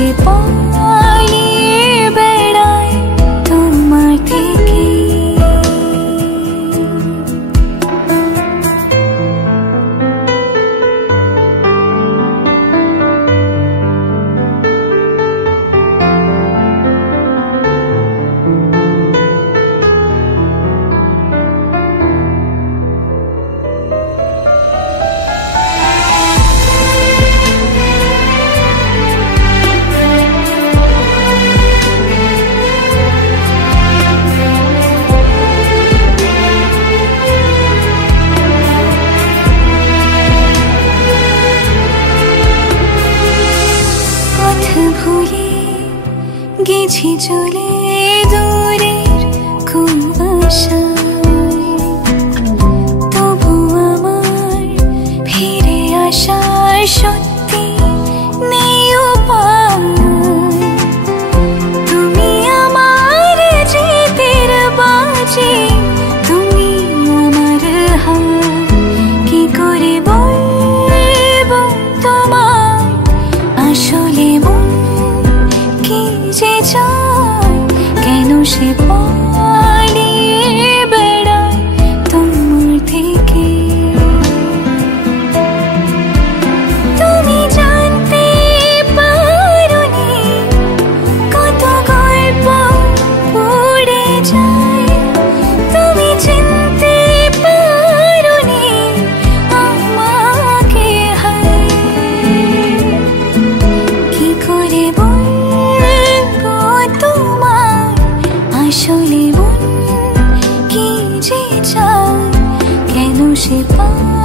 সে পালিয়ে বেড়ায় তোমার থেকে। ভুলে গেছি চলে দূরের কুয়াশায়, তবু আমার ফিরে আসার সত্যি নেই উপায়। তুমি আমার জিতের বাজি, তুমি আমার হার, কি করে বলবো তোমার আসলে যে চায় কেন সে পালিয়ে বেড়ায় তোমার থেকে। তুমি জানতে পারোনি কত গল্প পড়ে যায়, তুমি চিনতে পারোনি আমাকে হায়, কি করে আসলে মন কি যে চায় কেন সে পায়।